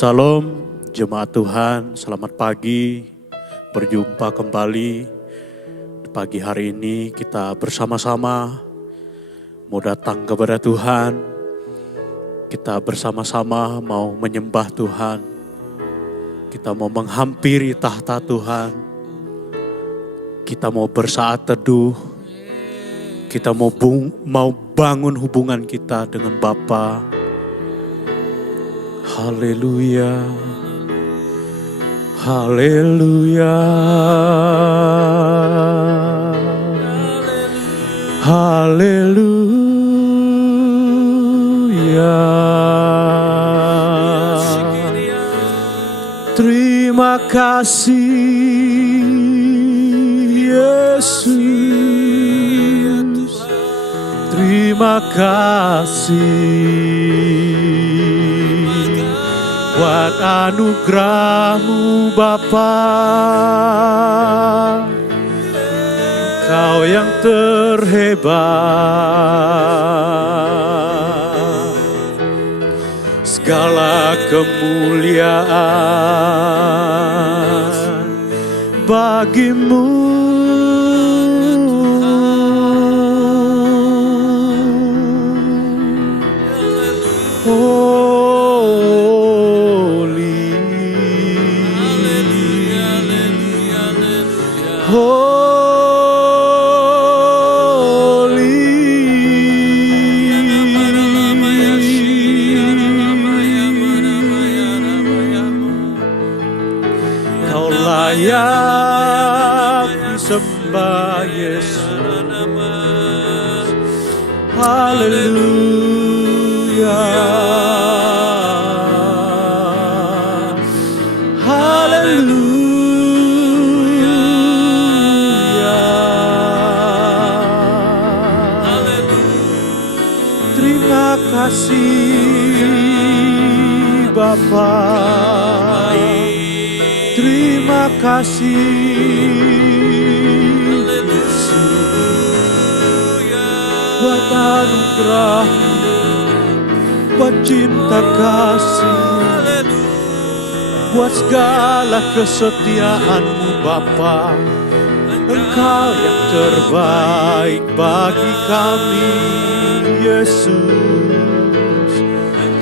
Salam jemaat Tuhan, selamat pagi, berjumpa kembali. Pagi hari ini kita bersama-sama mau datang kepada Tuhan. Kita bersama-sama mau menyembah Tuhan. Kita mau menghampiri tahta Tuhan. Kita mau bersaat teduh. Kita mau bangun hubungan kita dengan Bapa. Haleluya, haleluya, haleluya. Terima kasih Yesus, terima kasih buat anugerah-Mu Bapa. Engkau yang terhebat, segala kemuliaan bagi-Mu. Sembah Yesus, haleluya, haleluya, terima kasih Bapa, terima kasih buat anugerah, buat cinta kasih, buat segala kesetiaan-Mu Bapa. Engkau yang terbaik bagi kami Yesus.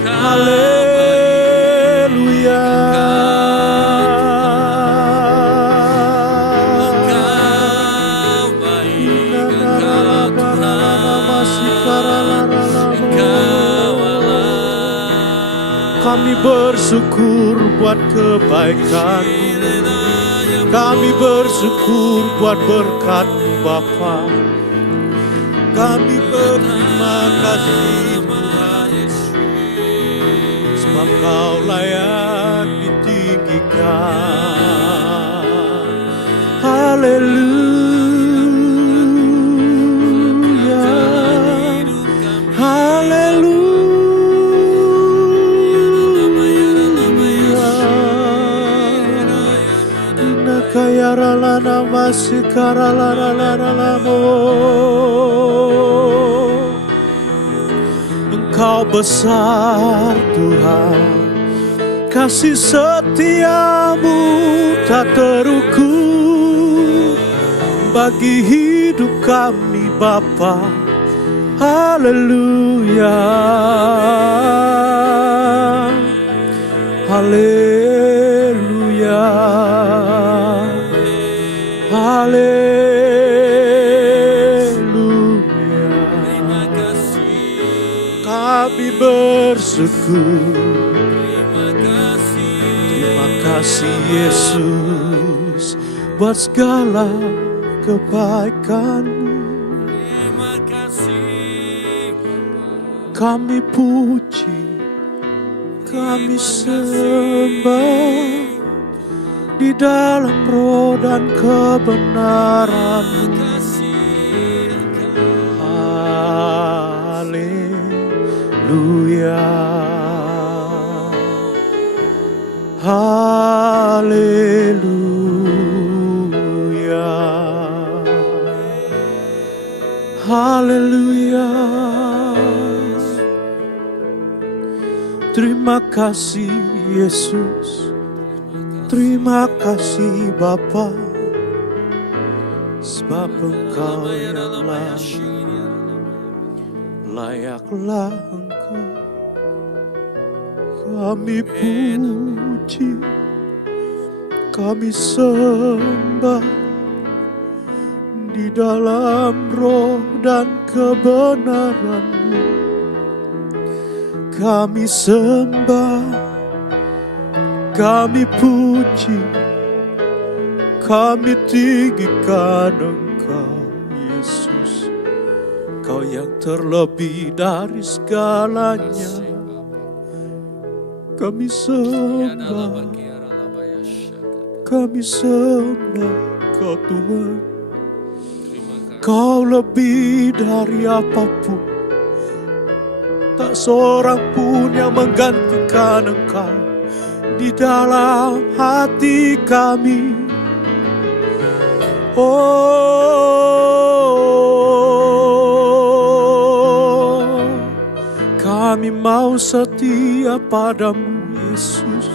Haleluya. Kami bersyukur buat kebaikan-Mu. Kami bersyukur buat berkat-Mu Bapa. Kami berterima kasih Tuhan Yesus, sebab Kau layak ditinggikan. Haleluya. Engkau besar Tuhan, kasih setia-Mu tak terukur bagi hidup kami Bapa. Haleluya, haleluya, haleluya. Terima kasih. Kami bersyukur. Terima kasih Yesus buat segala kebaikan-Mu. Terima kasih. Kami puji, kami sembah di dalam roh dan kebenaran-Mu. Haleluya, haleluya, haleluya. Terima kasih Yesus, terima kasih Bapa, sebab Engkau yang layaklah Engkau. Kami puji, kami sembah di dalam roh dan kebenaran-Mu. Kami sembah, kami puji, kami tinggikan Engkau Yesus. Kau yang terlebih dari segalanya. Kami sembah, kami sembah Kau Tuhan. Kau lebih dari apapun. Tak seorang pun yang menggantikan Engkau di dalam hati kami. Oh, kami mau setia padamu Yesus.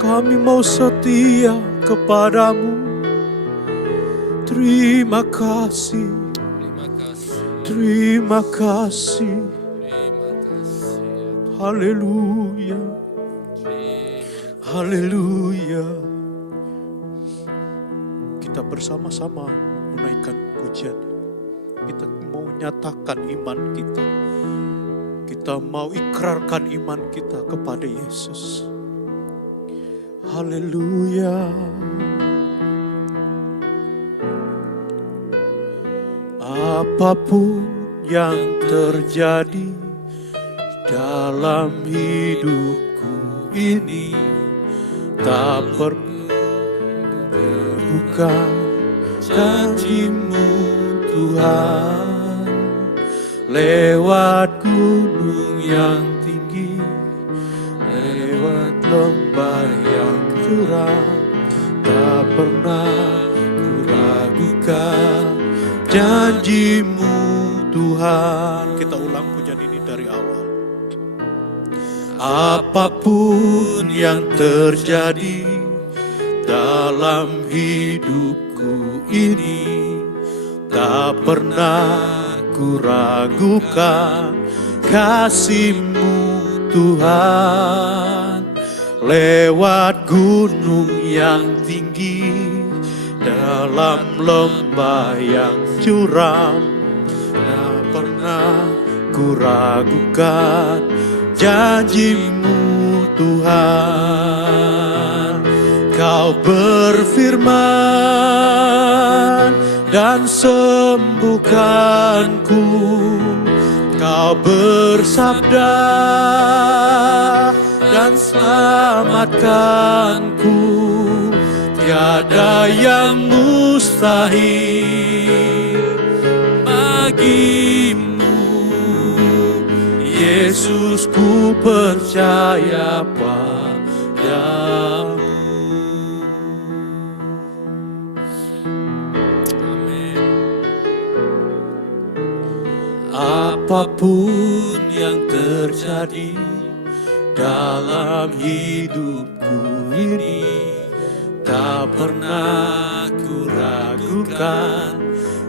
Kami mau setia kepadamu. Terima kasih, terima kasih. Haleluya, haleluya. Kita bersama-sama menaikkan pujian. Kita mau nyatakan iman kita. Kita mau ikrarkan iman kita kepada Yesus. Haleluya. Apapun yang terjadi dalam hidupku ini, tak terbuka janji-Mu Tuhan. Lewat gunung yang tinggi, lewat lembah yang curam, tak pernah ku ragukan janji-Mu Tuhan. Kita ulang pujian ini dari awal. Apapun yang terjadi dalam hidupku ini, tak pernah ku ragukan kasih-Mu Tuhan. Lewat gunung yang tinggi, dalam lembah yang curam, tak pernah ku ragukan janji-Mu Tuhan. Kau berfirman dan sembuhkanku. Kau bersabda dan selamatkanku. Tiada yang mustahil bagi-Mu, Yesus, ku percaya padamu. Amin. Apapun yang terjadi dalam hidupku ini, tak pernah ku ragukan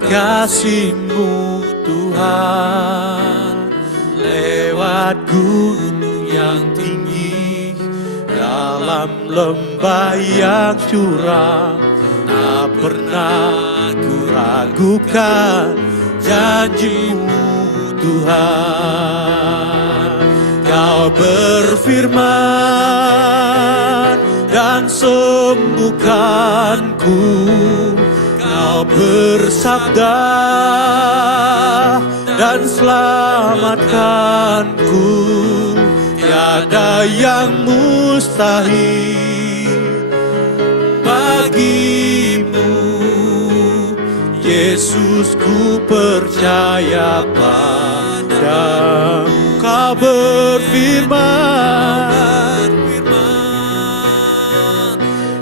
kasih-Mu Tuhan. Lewat gunung yang tinggi, dalam lembah yang curam, tak pernah ku ragukan janji-Mu Tuhan. Kau berfirman dan sembuhkanku. Kau bersabda dan selamatkanku. Tiada yang mustahil bagi-Mu, Yesus, ku percaya padamu. Kau berfirman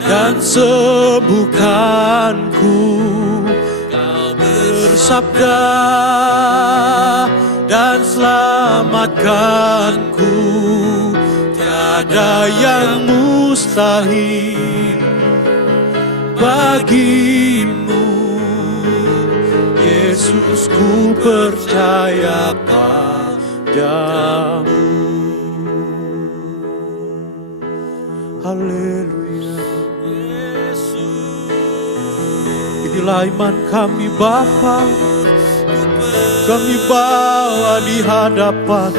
dan sembuhkanku. Kau bersabda dan selamatkanku. Tiada yang mustahil bagimu, Yesus, ku percaya padamu. Haleluya. Inilah iman kami Bapa, kami bawa di hadapan.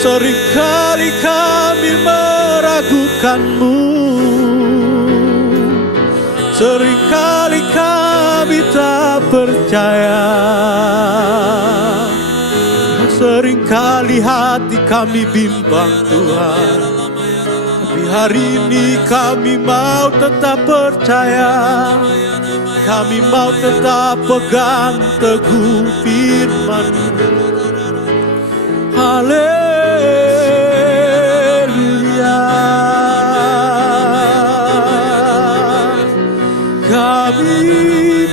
Seringkali kami meragukanmu, seringkali kami tak percaya, seringkali hati kami bimbang Tuhan. Tapi hari ini kami mau tetap percaya, kami mau tetap pegang teguh firman-Mu. Haleluya. Kami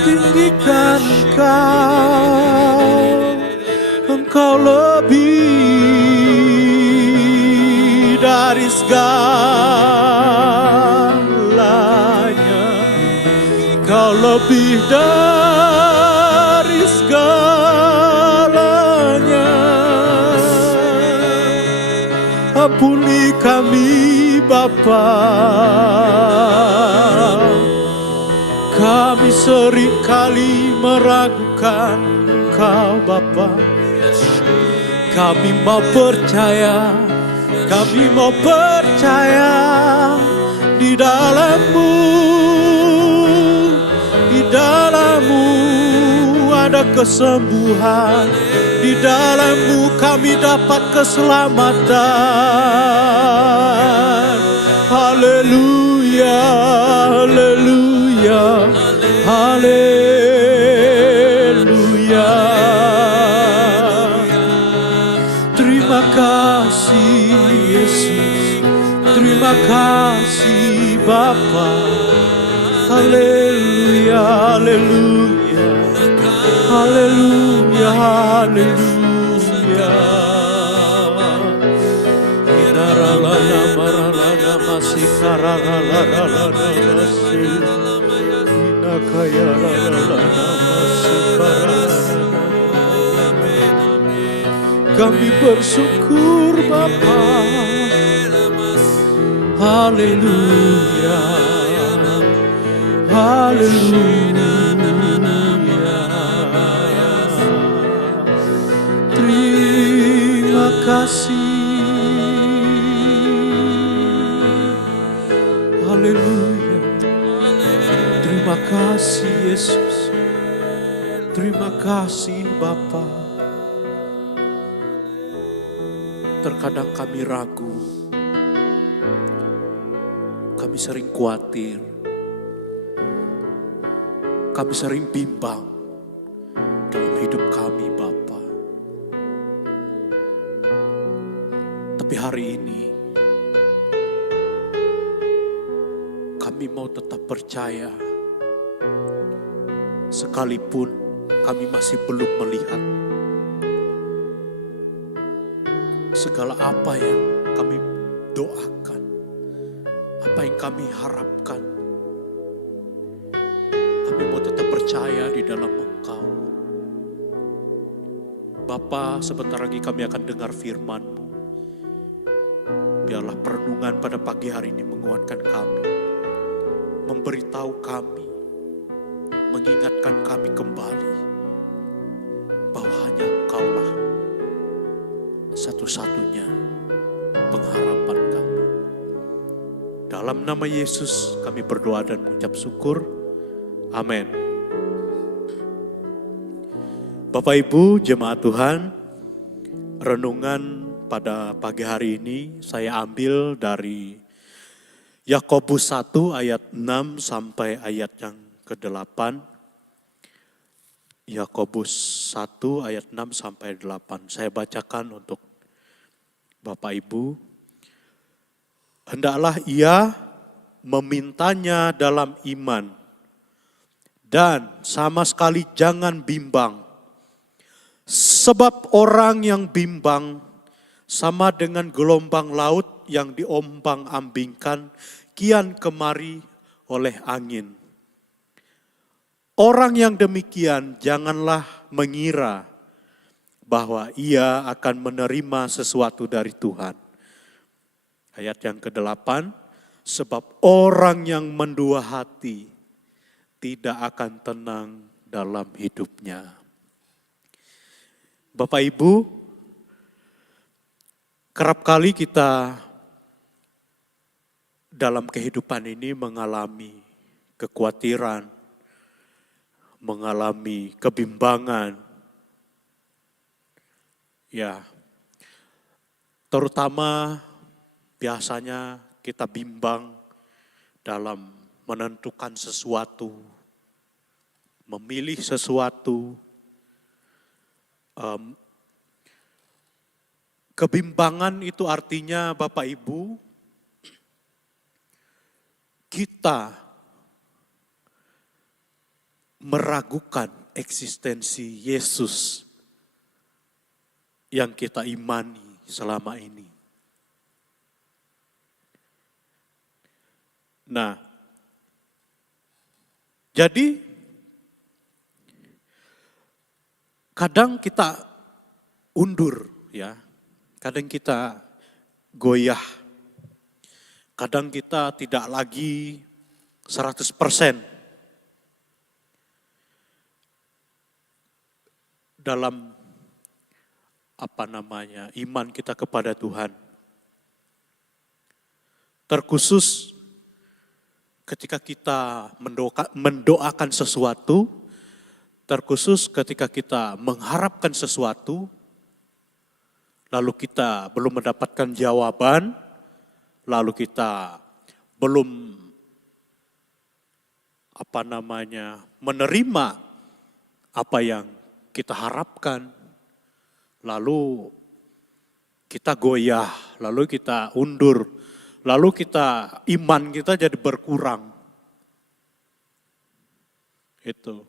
tinggikan Engkau lebih dari segalanya. Engkau lebih dari segalanya. Ampuni kami Bapa, kami seringkali meragukan Engkau Bapa. Kami mau percaya, kami mau percaya di dalam-Mu, di dalam-Mu ada kesembuhan, di dalam-Mu kami dapat keselamatan. Haleluya, haleluya, haleluya. Terima kasih Yesus, terima kasih Bapa. Haleluya, haleluya, haleluya, haleluya. Inaralana maralana masih karalana masih inakaya ralana masih karalana. Kami bersyukur Bapa. Haleluya, haleluya. Terima kasih. Haleluya. Terima kasih Yesus. Terima kasih Bapa. Terkadang kami ragu, kami sering khawatir, kami sering bimbang dalam hidup kami Bapa. Tapi hari ini kami mau tetap percaya, sekalipun kami masih belum melihat segala apa yang kami doakan, apa yang kami harapkan. Kami mau tetap percaya di dalam Engkau. Bapa, sebentar lagi kami akan dengar firman-Mu. Biarlah perenungan pada pagi hari ini menguatkan kami, memberitahu kami, mengingatkan kami kembali bahwa hanya Engkaulah satu-satunya pengharapan kami. Dalam nama Yesus kami berdoa dan mengucap syukur. Amin. Bapak Ibu jemaat Tuhan, renungan pada pagi hari ini saya ambil dari Yakobus 1 ayat 6 sampai ayat yang ke-8. Yakobus 1 ayat 6 sampai 8. Saya bacakan untuk Bapak Ibu. Hendaklah ia memintanya dalam iman dan sama sekali jangan bimbang, Sebab orang yang bimbang sama dengan gelombang laut yang diombang-ambingkan kian kemari oleh angin. Orang yang demikian janganlah mengira bahwa ia akan menerima sesuatu dari Tuhan. Ayat yang ke-8, sebab orang yang mendua hati tidak akan tenang dalam hidupnya. Bapak Ibu, kerap kali kita dalam kehidupan ini mengalami kekhawatiran, mengalami kebimbangan. Ya, terutama biasanya kita bimbang dalam menentukan sesuatu, memilih sesuatu. Kebimbangan itu artinya Bapak Ibu, kita meragukan eksistensi Yesus yang kita imani selama ini. Nah, jadi kadang kita undur ya, kadang kita goyah, kadang kita tidak lagi 100% dalam iman kita kepada Tuhan. Terkhusus ketika kita mendoakan sesuatu, terkhusus ketika kita mengharapkan sesuatu, lalu kita belum mendapatkan jawaban, lalu kita belum menerima apa yang kita harapkan, lalu kita goyah, lalu kita undur, lalu iman kita jadi berkurang. Itu.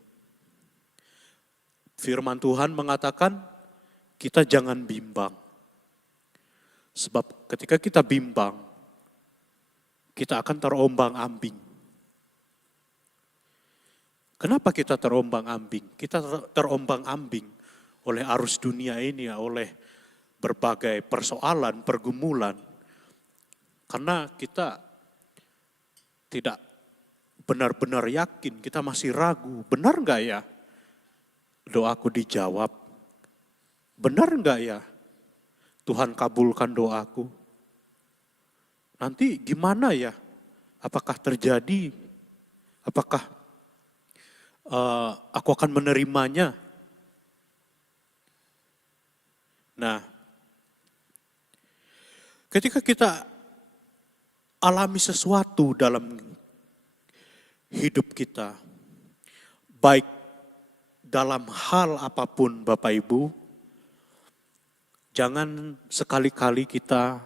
Firman Tuhan mengatakan kita jangan bimbang. Sebab ketika kita bimbang, kita akan terombang-ambing. Kenapa kita terombang-ambing? Kita terombang-ambing oleh arus dunia ini, oleh berbagai persoalan, pergumulan. Karena kita tidak benar-benar yakin, kita masih ragu. Benar enggak ya doaku dijawab? Benar enggak ya Tuhan kabulkan doaku? Nanti gimana ya? Apakah terjadi? Apakah aku akan menerimanya? Nah, ketika kita alami sesuatu dalam hidup kita, baik dalam hal apapun Bapak Ibu, jangan sekali-kali kita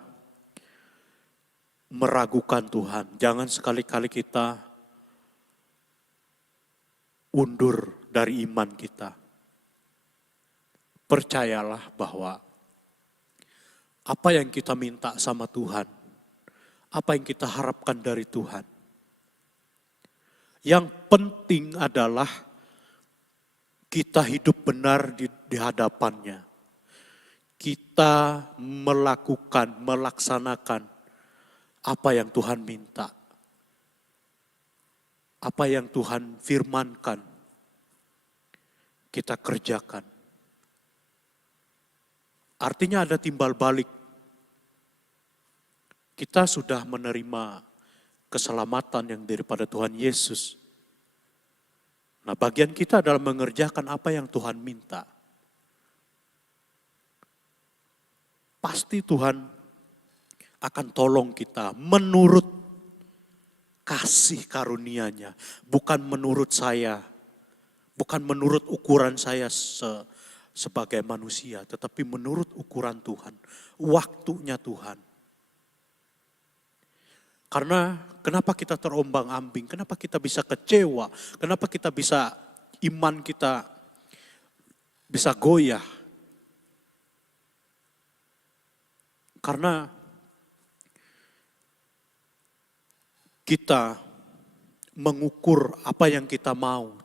meragukan Tuhan, jangan sekali-kali kita undur dari iman kita. Percayalah bahwa apa yang kita minta sama Tuhan, apa yang kita harapkan dari Tuhan, yang penting adalah kita hidup benar di hadapannya. Kita melaksanakan apa yang Tuhan minta. Apa yang Tuhan firmankan, kita kerjakan. Artinya ada timbal balik. Kita sudah menerima keselamatan yang daripada Tuhan Yesus. Nah, bagian kita adalah mengerjakan apa yang Tuhan minta. Pasti Tuhan akan tolong kita menurut kasih karunia-Nya, bukan menurut saya, bukan menurut ukuran saya sebagai manusia, tetapi menurut ukuran Tuhan, waktunya Tuhan. Karena kenapa kita terombang-ambing, kenapa kita bisa kecewa, kenapa kita bisa iman kita bisa goyah, Karena kita mengukur apa yang kita mau,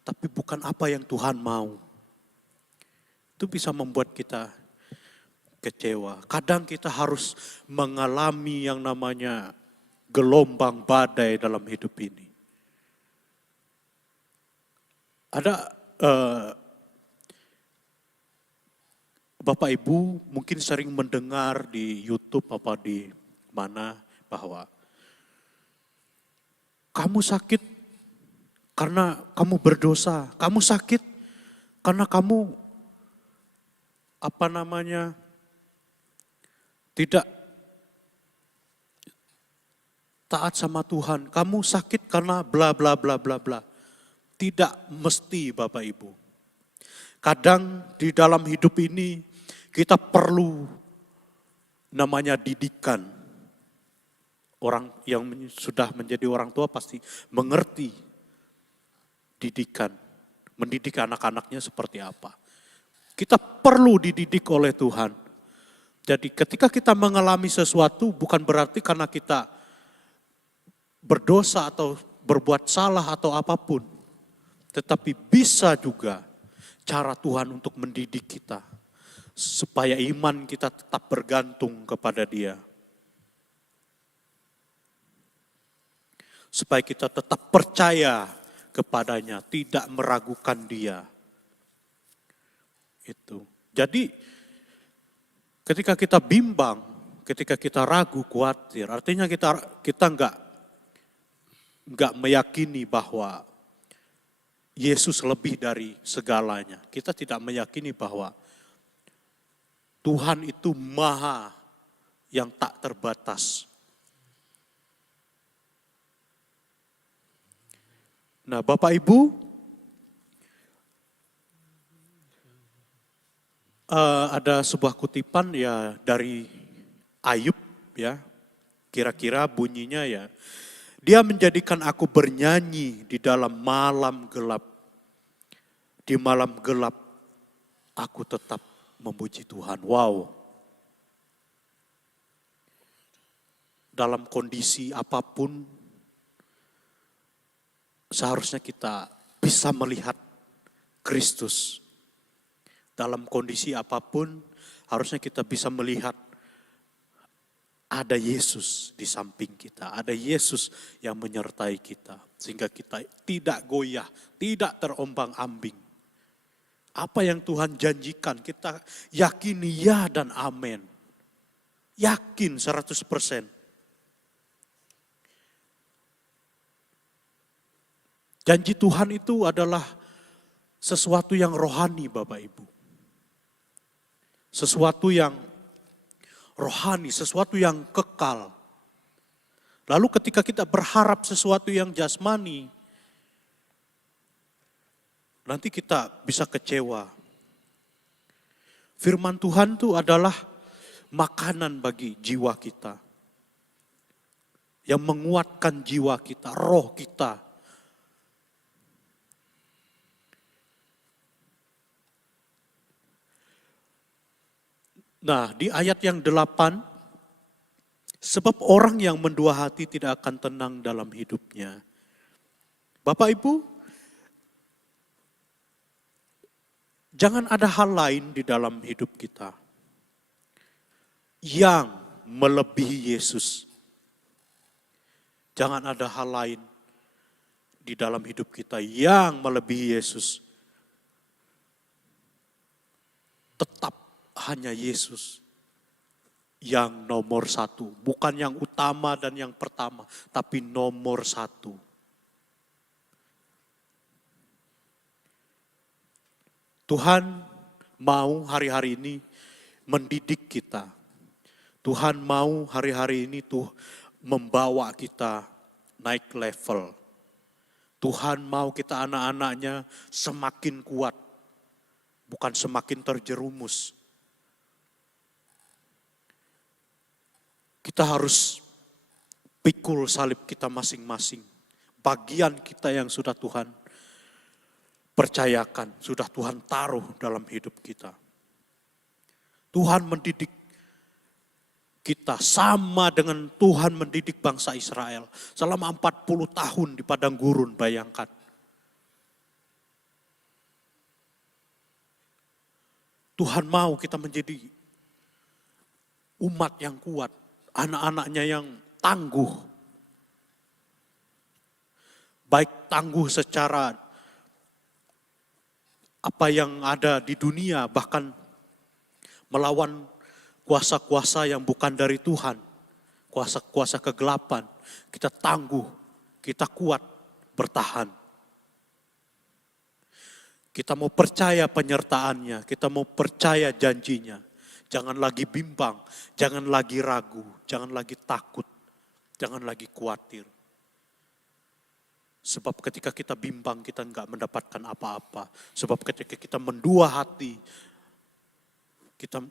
tapi bukan apa yang Tuhan mau. Itu bisa membuat kita kecewa. Kadang kita harus mengalami yang namanya gelombang badai dalam hidup ini. Ada Bapak Ibu mungkin sering mendengar di YouTube apa di mana bahwa kamu sakit karena kamu berdosa, kamu sakit karena kamu tidak taat sama Tuhan, kamu sakit karena bla bla bla bla bla. Tidak mesti Bapak Ibu. Kadang di dalam hidup ini kita perlu namanya didikan. Orang yang sudah menjadi orang tua pasti mengerti didikan. Mendidik anak-anaknya seperti apa. Kita perlu dididik oleh Tuhan. Jadi ketika kita mengalami sesuatu bukan berarti karena kita berdosa atau berbuat salah atau apapun. Tetapi bisa juga cara Tuhan untuk mendidik kita. Supaya iman kita tetap bergantung kepada Dia. Supaya kita tetap percaya kepadanya, tidak meragukan Dia. Itu. Jadi ketika kita bimbang, ketika kita ragu, khawatir, artinya kita enggak meyakini bahwa Yesus lebih dari segalanya. Kita tidak meyakini bahwa Tuhan itu maha yang tak terbatas. Nah, Bapak Ibu, ada sebuah kutipan ya dari Ayub ya. Kira-kira bunyinya ya, Dia menjadikan aku bernyanyi di dalam malam gelap. Di malam gelap aku tetap memuji Tuhan. Wow. Dalam kondisi apapun, seharusnya kita bisa melihat Kristus. Dalam kondisi apapun, harusnya kita bisa melihat ada Yesus di samping kita. Ada Yesus yang menyertai kita. Sehingga kita tidak goyah, tidak terombang-ambing. Apa yang Tuhan janjikan, kita yakini ya dan amin. Yakin 100%. Janji Tuhan itu adalah sesuatu yang rohani Bapak Ibu. Sesuatu yang rohani, sesuatu yang kekal. Lalu ketika kita berharap sesuatu yang jasmani, nanti kita bisa kecewa. Firman Tuhan itu adalah makanan bagi jiwa kita. Yang menguatkan jiwa kita, roh kita. Nah, di ayat yang 8, sebab orang yang mendua hati tidak akan tenang dalam hidupnya. Bapak Ibu, jangan ada hal lain di dalam hidup kita yang melebihi Yesus. Jangan ada hal lain di dalam hidup kita yang melebihi Yesus. Tetap hanya Yesus yang nomor satu. Bukan yang utama dan yang pertama, tapi nomor satu. Tuhan mau hari-hari ini mendidik kita. Tuhan mau hari-hari ini tuh membawa kita naik level. Tuhan mau kita anak-anaknya semakin kuat, bukan semakin terjerumus. Kita harus pikul salib kita masing-masing. Bagian kita yang sudah Tuhan percayakan, sudah Tuhan taruh dalam hidup kita. Tuhan mendidik kita sama dengan Tuhan mendidik bangsa Israel selama 40 tahun di padang gurun, bayangkan. Tuhan mau kita menjadi umat yang kuat, anak-anaknya yang tangguh. Baik tangguh secara apa yang ada di dunia, bahkan melawan kuasa-kuasa yang bukan dari Tuhan, kuasa-kuasa kegelapan. Kita tangguh, kita kuat, bertahan. Kita mau percaya penyertaannya, kita mau percaya janjinya. Jangan lagi bimbang, jangan lagi ragu, jangan lagi takut, jangan lagi khawatir. Sebab ketika kita bimbang, kita enggak mendapatkan apa-apa. Sebab ketika kita mendua hati, kita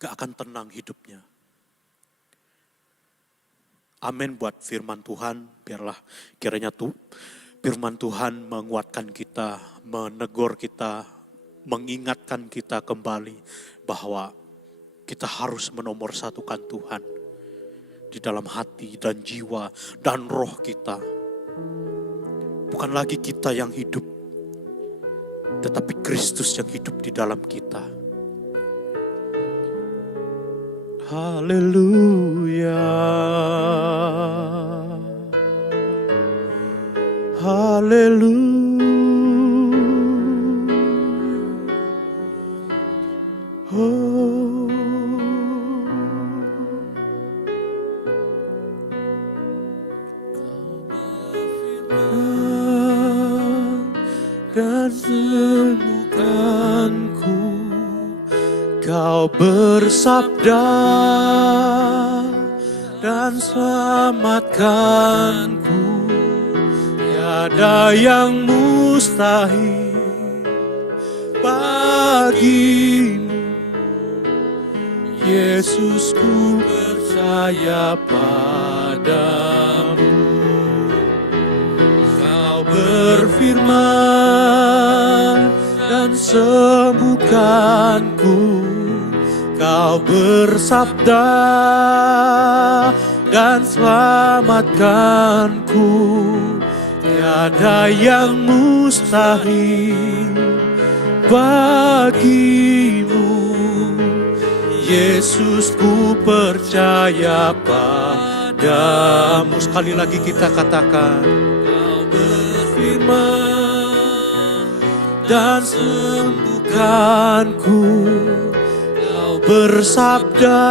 gak akan tenang hidupnya. Amin buat firman Tuhan. Biarlah kiranya firman Tuhan menguatkan kita, menegur kita, mengingatkan kita kembali bahwa kita harus menomorsatukan Tuhan di dalam hati dan jiwa dan roh kita. Bukan lagi kita yang hidup, tetapi Kristus yang hidup di dalam kita. Haleluya, haleluya, oh. Dan sembuhkanku, Kau bersabda dan selamatkanku. Tiada yang mustahil bagimu. Yesus, ku percaya padamu. Kau berfirman dan sembuhkanku. Kau bersabda dan selamatkanku. Tiada yang mustahil bagimu. Yesus, ku percaya padamu. Sekali lagi kita katakan, Kau berfirman dan sembuhkanku. Bersabda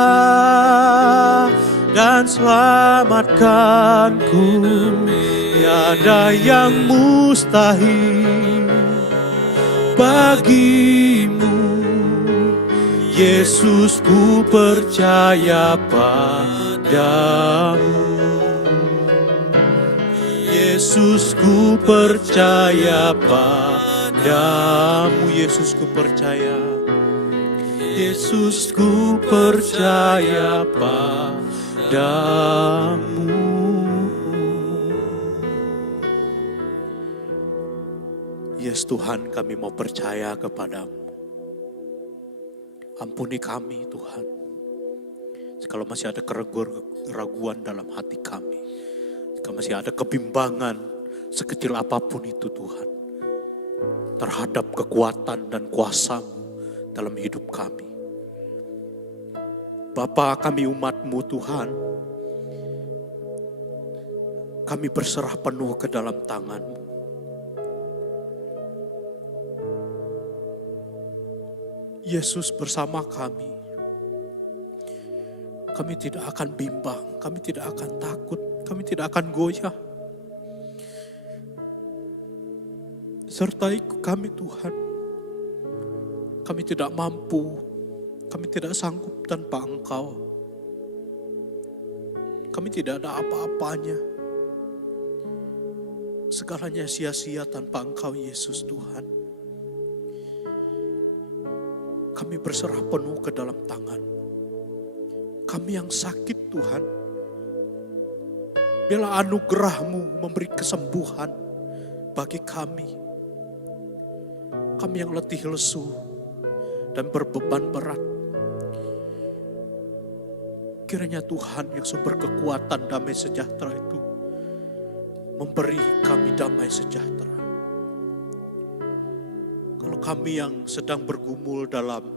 dan selamatkanku. Tiada yang mustahil bagimu. Yesus, ku percaya padamu. Yesus, ku percaya padamu. Yesus, ku percaya. Yesus, ku percaya padamu. Yes Tuhan, kami mau percaya kepadamu. Ampuni kami Tuhan. Kalau masih ada keraguan dalam hati kami. Jika masih ada kebimbangan sekecil apapun itu Tuhan. Terhadap kekuatan dan kuasa-Mu dalam hidup kami. Bapa, kami umat-Mu Tuhan, kami berserah penuh ke dalam tangan-Mu. Yesus bersama kami. Kami tidak akan bimbang, kami tidak akan takut, kami tidak akan goyah. Sertai kami Tuhan. Kami tidak mampu, kami tidak sanggup tanpa Engkau. Kami tidak ada apa-apanya. Segalanya sia-sia tanpa Engkau Yesus Tuhan. Kami berserah penuh ke dalam tangan. Kami yang sakit Tuhan. Biarlah anugerah-Mu memberi kesembuhan bagi kami. Kami yang letih lesu dan berbeban berat. Kiranya Tuhan yang sumber kekuatan damai sejahtera itu memberi kami damai sejahtera. Kalau kami yang sedang bergumul dalam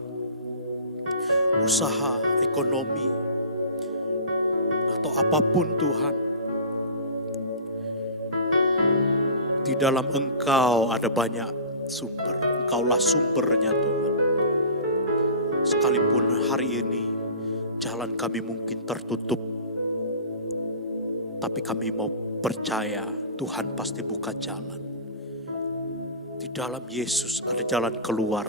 usaha, ekonomi, atau apapun Tuhan, di dalam Engkau ada banyak sumber. Engkaulah sumbernya Tuhan. Sekalipun hari ini jalan kami mungkin tertutup, tapi kami mau percaya Tuhan pasti buka jalan. Di dalam Yesus ada jalan keluar.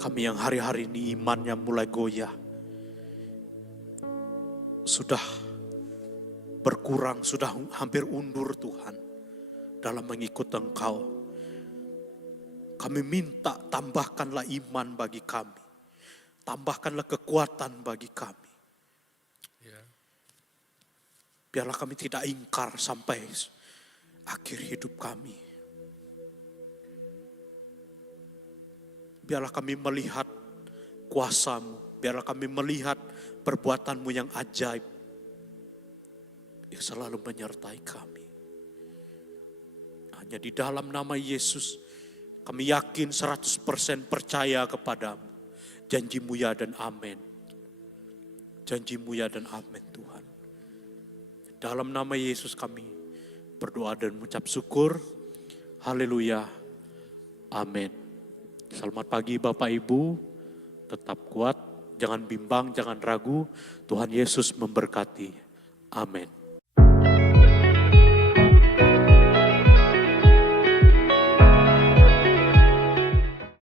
Kami yang hari-hari ini imannya mulai goyah, sudah berkurang, sudah hampir undur Tuhan dalam mengikut Engkau. Kami minta tambahkanlah iman bagi kami. Tambahkanlah kekuatan bagi kami. Biarlah kami tidak ingkar sampai akhir hidup kami. Biarlah kami melihat kuasa-Mu. Biarlah kami melihat perbuatan-Mu yang ajaib, yang selalu menyertai kami. Hanya di dalam nama Yesus, kami yakin 100% percaya kepadamu. Janji-Mu ya dan amin. Janji-Mu ya dan amin Tuhan. Dalam nama Yesus kami berdoa dan mengucap syukur. Haleluya. Amin. Selamat pagi Bapak Ibu. Tetap kuat, jangan bimbang, jangan ragu. Tuhan Yesus memberkati. Amin.